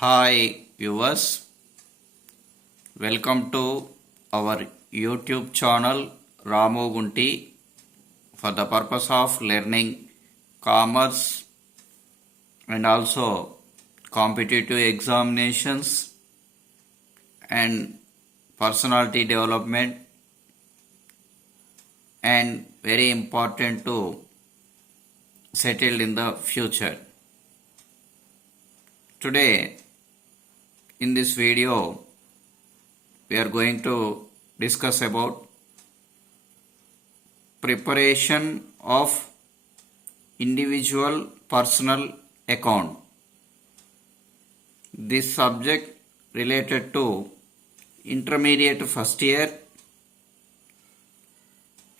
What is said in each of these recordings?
Hi viewers, welcome to our YouTube channel Ramu Gunti for the purpose of learning commerce and also competitive examinations and personality development, and very important to settle in the future. Today in this video we are going to discuss about preparation of individual personal account. This subject related to intermediate first year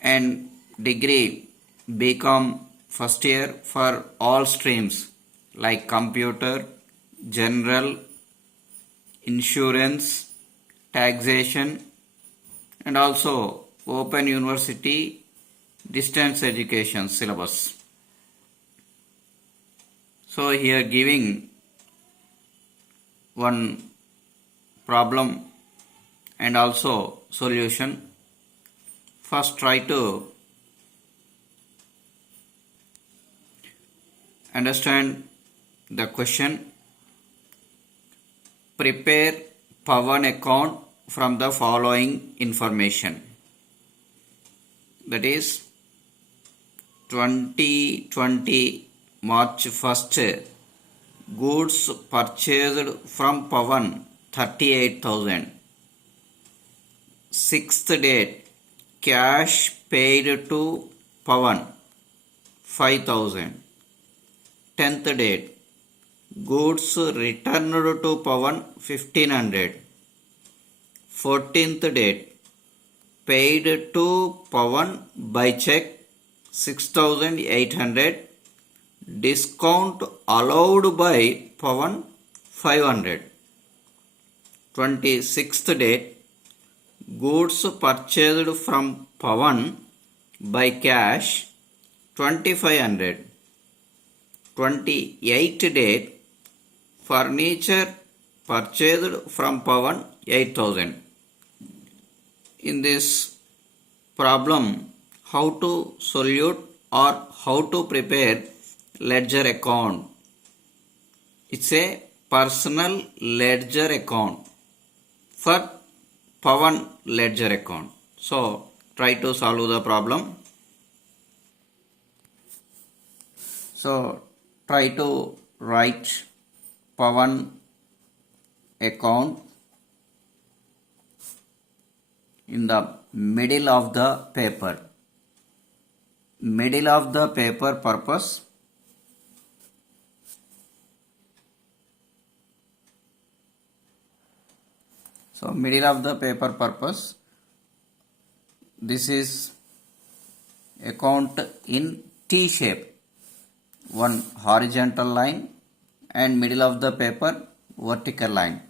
and degree BCom first year for all streams like computer, general, insurance, taxation, and also open university distance education syllabus. So here giving one problem and also solution. First try to understand the question. Prepare Pawan account from the following information. That is 2020 March 1st, goods purchased from Pawan 38,000. 6th date, cash paid to Pawan 5,000. 10th date, goods returned to Pawan 1500. 14th date, paid to Pawan by check 6800. Discount allowed by Pawan 500. 26th date, goods purchased from Pawan by cash 2500. 28th date, furniture purchased from Pawan 8,000. In this problem, how to solve or how to prepare ledger account. It's a personal ledger account for Pawan ledger account. So try to solve the problem. So try to write Pawan account in the middle of the paper. Middle of the paper purpose. So middle of the paper purpose. This is account in T shape. One horizontal line and middle of the paper vertical line.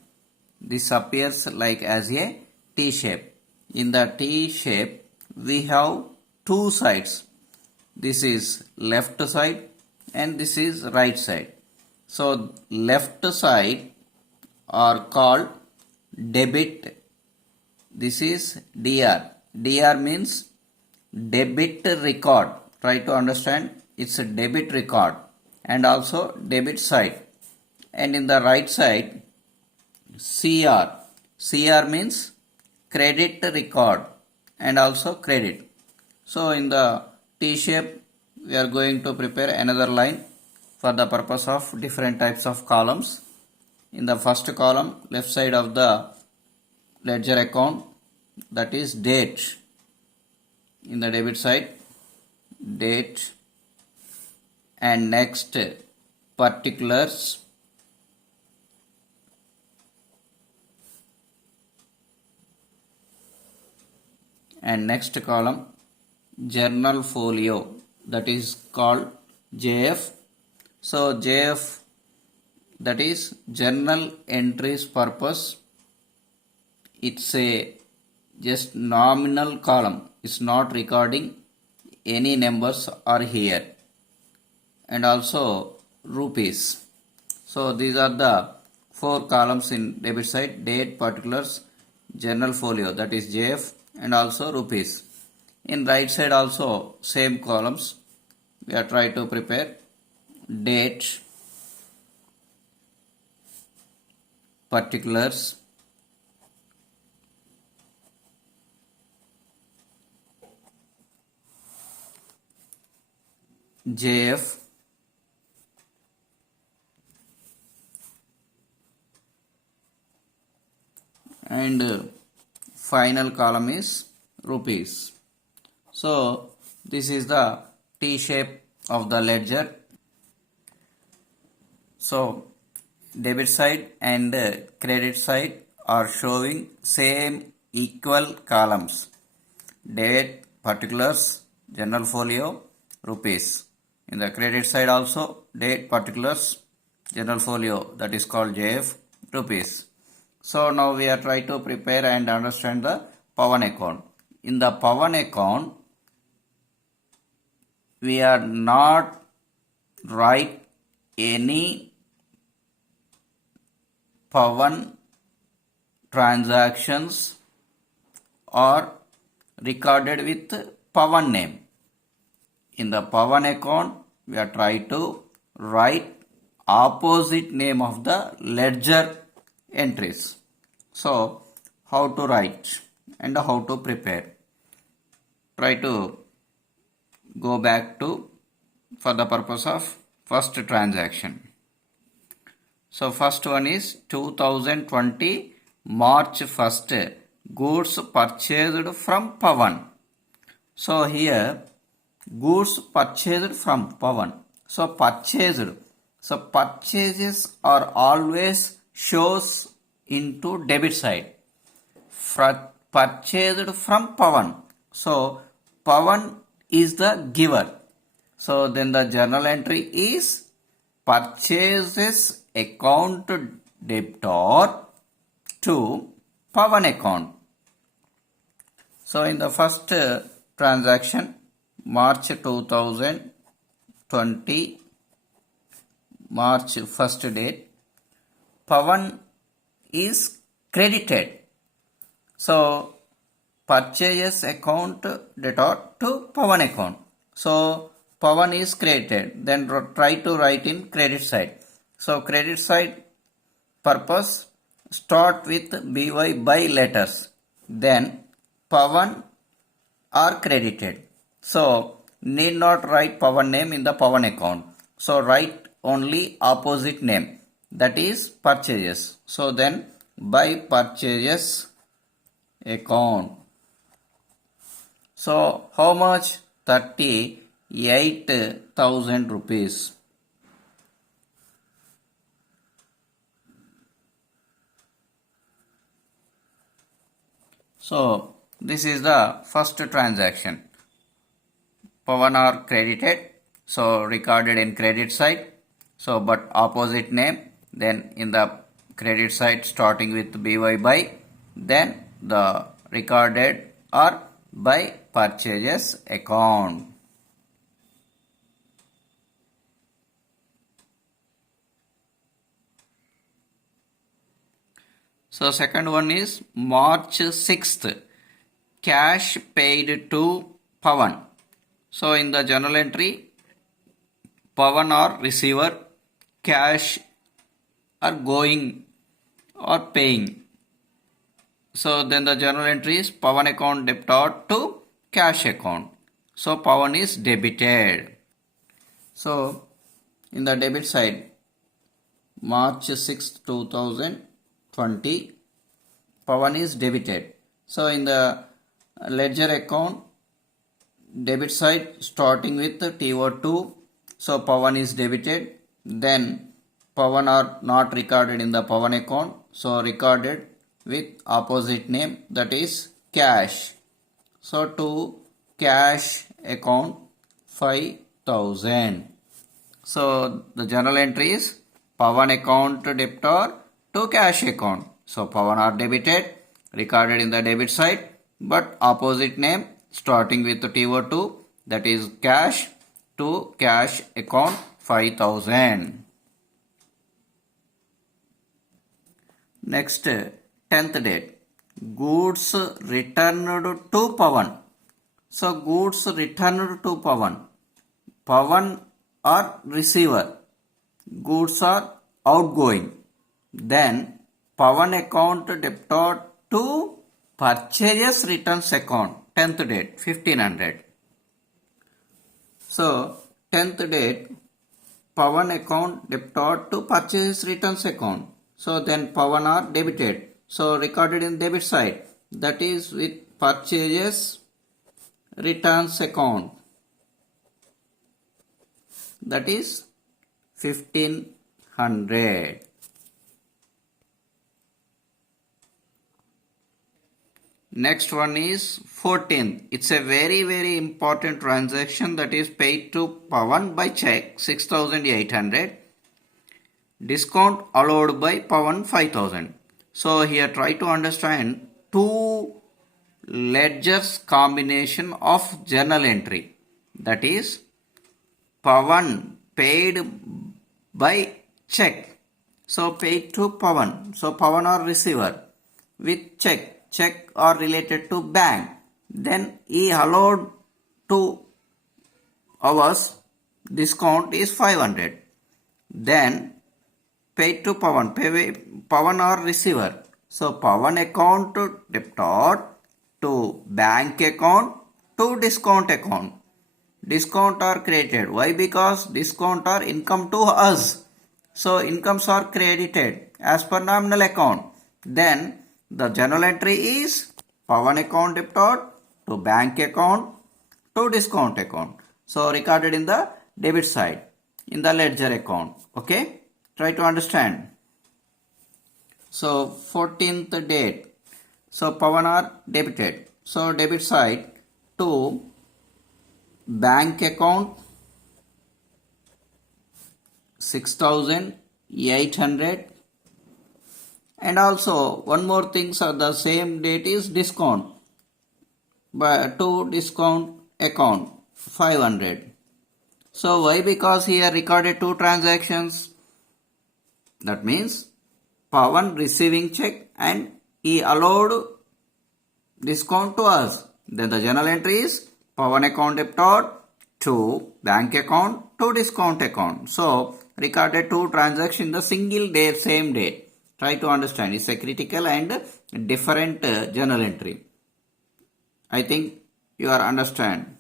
This appears like as a T shape. In the T shape we have two sides. This is left side and this is right side. So left side are called debit. This is DR. DR means debit record. Try to understand, it's a debit record and also debit side. And in the right side, CR. CR means credit record and also credit. So in the T shape, we are going to prepare another line for the purpose of different types of columns. In the first column, left side of the ledger account, that is date. In the debit side, date, and next particulars, and next column journal folio, that is called JF. So JF, that is journal entries purpose. It's a just nominal column. It's not recording any numbers are here. And also rupees. So these are the four columns in debit side: date, particulars, general folio, that is JF, and also rupees. In right side also same columns. We are trying to prepare date, particulars, JF, and final column is rupees. So this is the T shape of the ledger. So debit side and credit side are showing same equal columns: date, particulars, general folio, rupees. In the credit side also date, particulars, general folio, that is called JF, rupees. So now we are trying to prepare and understand the Pawan account. In the Pawan account, we are not write any Pawan transactions are recorded with Pawan name. In the Pawan account, we are trying to write opposite name of the ledger entries. So, how to write and how to prepare? Try to go back to for the purpose of first transaction. So, first one is 2020 March 1st goods purchased from Pawan. So, here goods purchased from Pawan. So, purchased. So, purchases are always shows into debit side. Purchased from Pawan. So, Pawan is the giver. So, then the journal entry is purchases account debtor to Pawan account. So, in the first transaction, March 2020, March 1st date, Pawan is credited. So, purchases account debtor to Pawan account. So, Pawan is credited. Then try to write in credit side. So, credit side purpose start with BY by letters. Then Pawan are credited. So, need not write Pawan name in the Pawan account. So, write only opposite name, that is purchases. So, then by purchases account. So, how much? 38,000 rupees. So, this is the first transaction. Pawan are credited. So, recorded in credit side. So, but opposite name. Then in the credit side starting with BY by. Then the recorded are by purchases account. So, second one is March 6th, cash paid to Pawan. So, in the journal entry, Pawan or receiver, cash are going or paying. So, then the journal entry is Pawan account debtor to cash account. So, Pawan is debited. So, in the debit side, March 6th, 2020, Pawan is debited. So, in the ledger account, debit side starting with TO2, so Pawan is debited. Then Pawan are not recorded in the Pawan account, so recorded with opposite name, that is cash. So, to cash account 5,000. So, the journal entry is Pawan account debtor to cash account. So, Pawan are debited, recorded in the debit side, but opposite name starting with TO2, that is cash, to cash account 5,000. Next, 10th date. Goods returned to Pawan. So goods returned to Pawan. Pawan or receiver. Goods are outgoing. Then Pawan account debited to purchases returns account. 10th date 1500. So 10th date Pawan account debited to purchases returns account. So then Pawan are debited. So recorded in debit side, that is with purchases returns account, that is 1500. Next one is 14th. It's a very important transaction, that is paid to Pawan by check 6800. Discount allowed by Pawan 5000. So here try to understand two ledgers combination of journal entry. That is Pawan paid by check. So paid to Pawan. So Pawan or receiver with check. Check are related to bank. Then he allowed to hours. Discount is 500. Then paid to Pawan. Pawan or receiver. So Pawan account debited to bank account to discount account. Discount are credited. Why? Because discount are income to us. So incomes are credited as per nominal account. Then the journal entry is Pawan account debited to bank account to discount account. So recorded in the debit side in the ledger account. Okay? Try to understand. So 14th date. So Pawan are debited. So debit side to bank account 6800. And also one more thing, so the same date is discount to discount account 500. So why? Because here recorded two transactions. That means Pawan receiving check and he allowed discount to us. Then the journal entry is Pawan account debited to bank account to discount account. So recorded two transactions in the single day, same day. Try to understand. It's a critical and different journal entry. I think you are understand.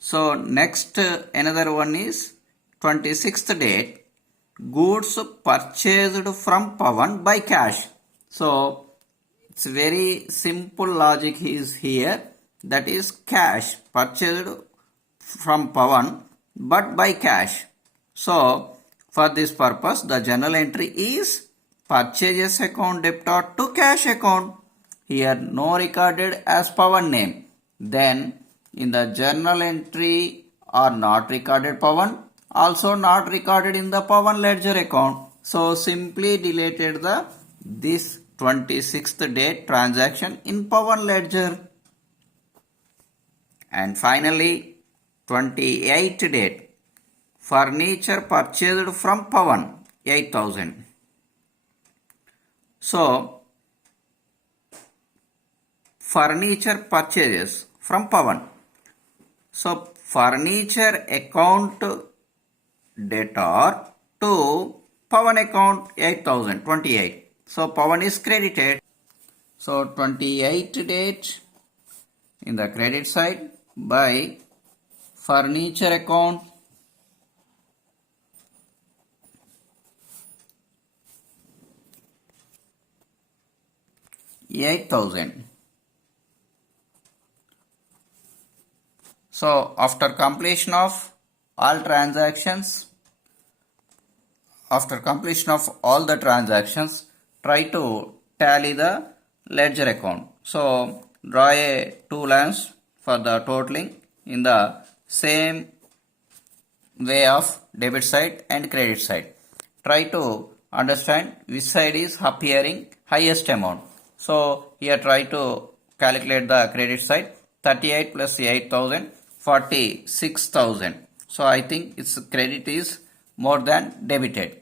So next another one is 26th date. Goods purchased from Pawan by cash. So it's very simple logic is here. That is cash purchased from Pawan but by cash. So for this purpose the journal entry is purchases account debited to cash account. Here no recorded as Pawan name. Then in the journal entry are not recorded Pawan, also not recorded in the Pawan ledger account. So simply deleted this 26th date transaction in Pawan ledger. And finally 28th date. Furniture purchased from Pawan 8000. So furniture purchases from Pawan. So furniture account debtor to Pawan account 8000, 28. So Pawan is credited. So 28th date in the credit side by furniture account 8000. So after completion of all transactions, try to tally the ledger account. So draw a two lines for the totaling in the same way of debit side and credit side. Try to understand which side is appearing highest amount. So here try to calculate the credit side. 38 plus 8000, 46,000. So I think its credit is more than debited.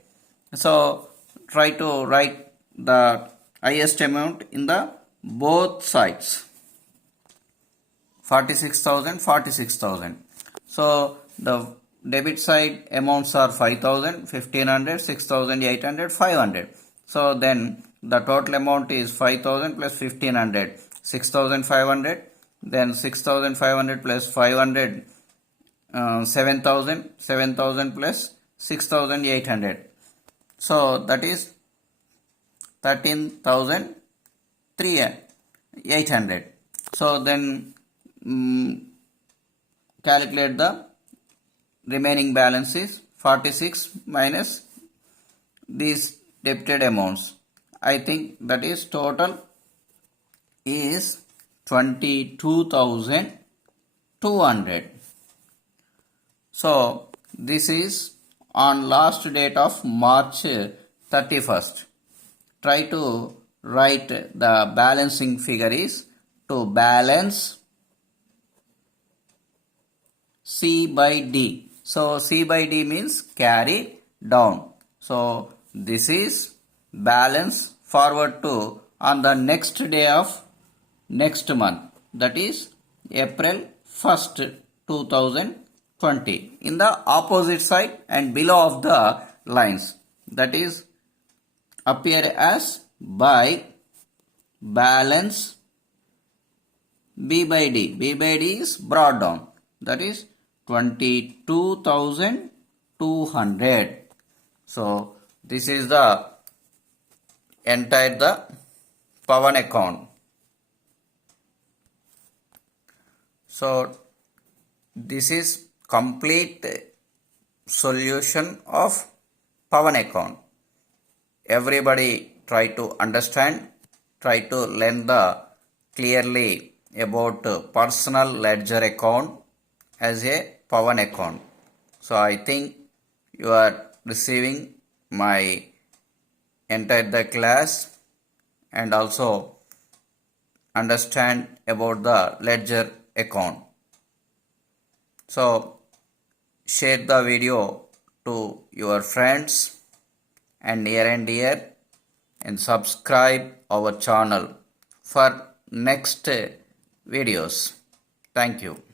So try to write the highest amount in the both sides. 46,000, 46,000. So the debit side amounts are 5,000, 1,500, 6,800, 500. So then the total amount is 5,000 plus 1,500, 6,500. Then 6,500 plus 500, 7,000, 7,000 plus 6,800. So that is 13,800. So then calculate the remaining balance is 46 minus these debited amounts. I think that is total is 22,200. So this is on last date of March 31st. Try to write the balancing figure is to balance C by D. So C by D means carry down. So this is balance forward to on the next day of next month, that is April 1st 2020, in the opposite side and below of the lines, that is appear as by balance B by D. B by D is brought down, that is 22,200. So this is the entire the Pawan account. So this is complete solution of Pawan account. Everybody try to understand, try to learn the clearly about personal ledger account as a Pawan account. So I think you are receiving my entire the class and also understand about the ledger account. So share the video to your friends and near and dear, and subscribe our channel for next videos. Thank you.